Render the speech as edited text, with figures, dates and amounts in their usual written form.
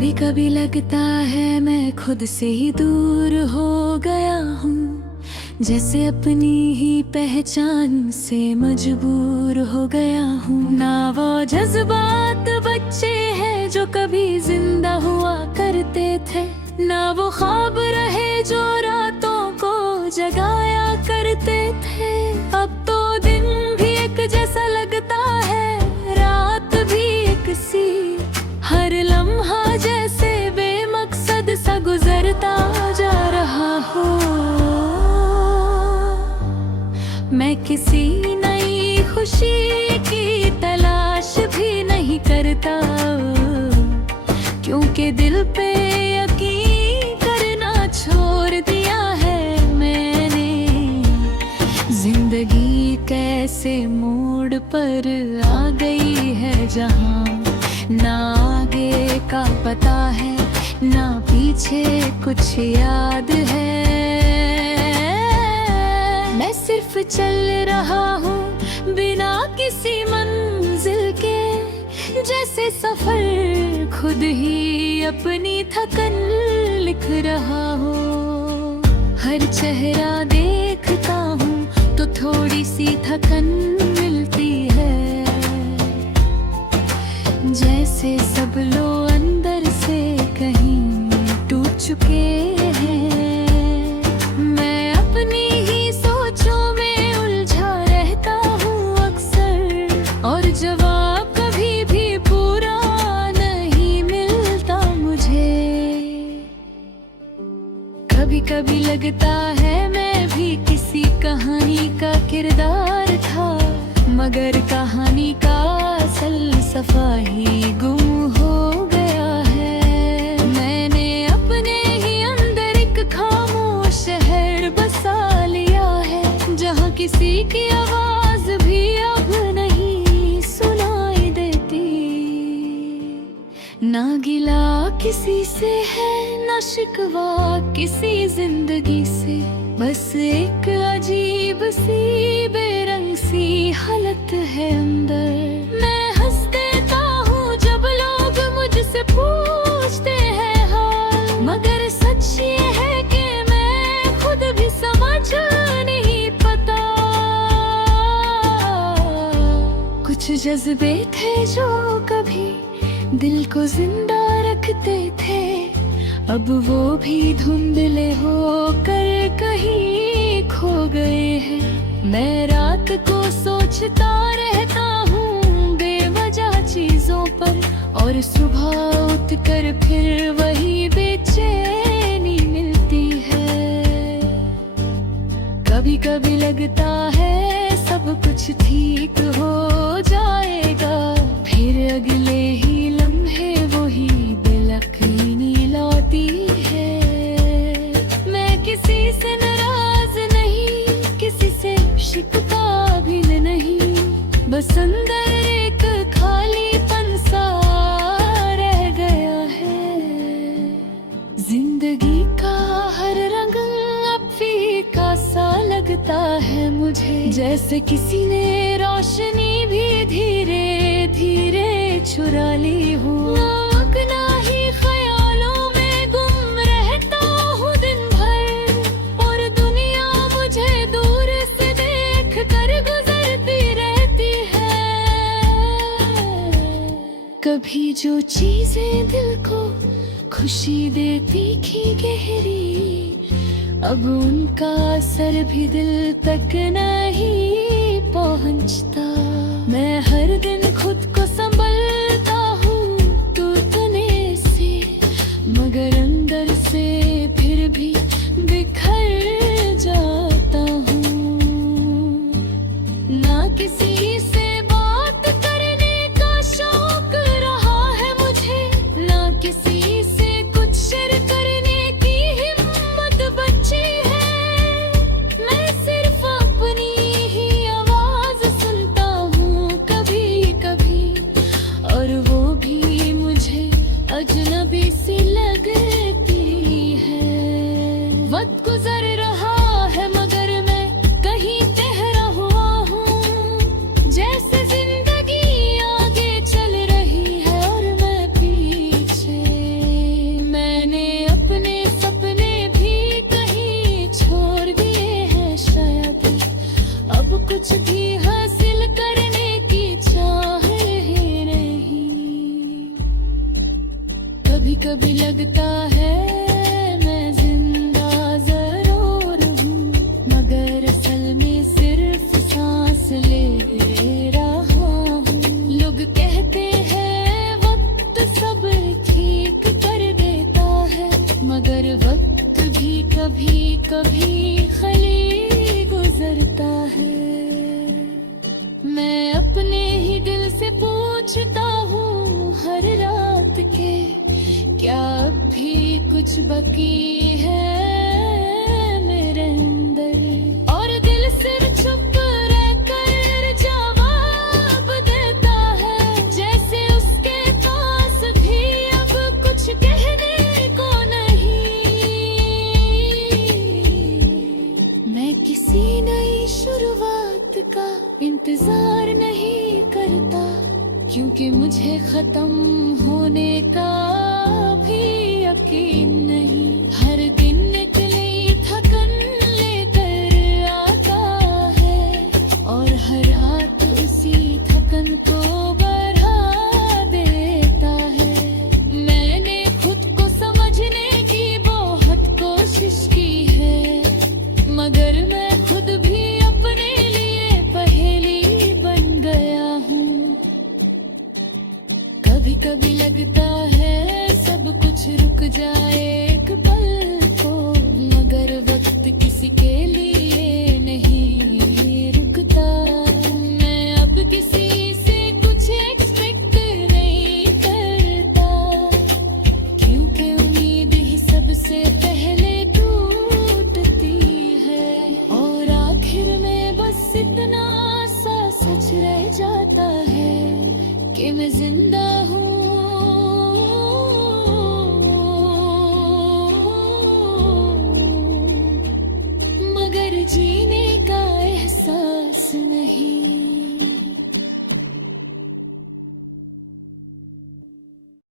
कभी कभी लगता है मैं खुद से ही दूर हो गया हूँ, जैसे अपनी ही पहचान से मजबूर हो गया हूँ। ना वो जज्बात बच्चे हैं जो कभी जिंदा हुआ करते थे, ना वो ख्वाब रहे जो रातों को जगाया करते थे। अब तो दिन भी एक जैसा लगता है, रात भी एक सी, हर लम्हा जैसे बेमकसद सा गुजरता जा रहा हो। मैं किसी नई खुशी की तलाश भी नहीं करता, क्योंकि दिल पे यकीन करना छोड़ दिया है मैंने। जिंदगी कैसे मोड़ पर आ गई है जहां ना आगे का पता है ना पीछे कुछ याद है। मैं सिर्फ चल रहा हूँ बिना किसी मंजिल के, जैसे सफर खुद ही अपनी थकन लिख रहा हो। हर चेहरा देखता हूँ तो थोड़ी सी थकन मिलती है, जैसे सब लोग अंदर से कहीं टूट चुके हैं। मैं अपनी ही सोचों में उलझा रहता हूँ अक्सर, और जवाब कभी भी पूरा नहीं मिलता मुझे। कभी कभी लगता है मैं भी किसी कहानी का किरदार था, मगर कहानी का असल सफा ही गुम हो गया है। मैंने अपने ही अंदर एक खामोश शहर बसा लिया है, जहाँ किसी की आवाज भी अब नहीं सुनाई देती। ना गिला किसी से है ना शिकवा किसी जिंदगी से, बस एक अजीब सी बेरंग सी हालत है अंदर। मैं हंस देता हूँ जब लोग मुझसे पूछते हैं हाल, मगर सच ये है कि मैं खुद भी समझ नहीं पता। कुछ जज्बे थे जो कभी दिल को जिंदा रखते थे, अब वो भी धुंधले होकर कहीं खो गए हैं। मैं रात को सोचता रहता हूँ बेवजह चीजों पर, और सुबह उठकर फिर वही बेचैनी मिलती है। कभी कभी लगता है सब कुछ ठीक हो जाएगा, फिर अगले ही लम्हे वही बेयकीनी लाती है। मैं किसी से नाराज नहीं, किसी से शिकवा भी नहीं, बस अंदर एक खालीपन सा रह गया है। जिंदगी का हर रंग अब फीका सा लगता है मुझे, जैसे किसी ने रोशनी भी धीरे धीरे चुरा ली हो। ना ही ख्यालों में गुम रहता हूँ दिन भर, और दुनिया मुझे दूर से देख कर गुजरती रहती है। कभी जो चीजें दिल को खुशी देती थी गहरी, अब उनका असर भी दिल तक नहीं पहुंचता। मैं हर दिन खुद को संभलता हूँ टूटने से, मगर अंदर से फिर भी बिखर जाता हूँ। ना किसी से बात करने का शौक रहा है मुझे, ना किसी से कुछ शेयर करने की हिम्मत बची है। मैं सिर्फ अपनी ही आवाज सुनता हूँ कभी कभी, और वो भी मुझे अजनबी सी लगती है। वक्त गुजर रहा है मगर मैं कहीं ठहरा हुआ हूँ, जैसे जिंदगी आगे चल रही है और मैं पीछे। भी कभी कभी खली गुजरता है। मैं अपने ही दिल से पूछता हूँ हर रात के, क्या अब भी कुछ बाकी है मेरे अंदर। और दिल सिर्फ चुप रहकर जवाब देता है, जैसे उसके पास भी अब कुछ कहने को नहीं। मैं किसी नई शुरुआत का इंतजार नहीं करता, क्योंकि मुझे खत्म होने का भी यकीन नहीं। हर दिन एक नई थकन लेकर आता है, और हर रात उसी थकन को बढ़ा देता है। मैंने खुद को समझने की बहुत कोशिश की है, मगर मैं खुद भी अपने लिए पहेली बन गया हूँ। कभी कभी लगता है सब कुछ रुक जाए एक पल को, मगर वक्त किसी के लिए नहीं रुकता। मैं अब किसी से कुछ एक्सपेक्ट नहीं करता, क्योंकि उम्मीद ही सबसे पहले टूटती है। और आखिर में बस इतना सा सच रह जाता है कि मैं जिंदा हूँ, मगर जी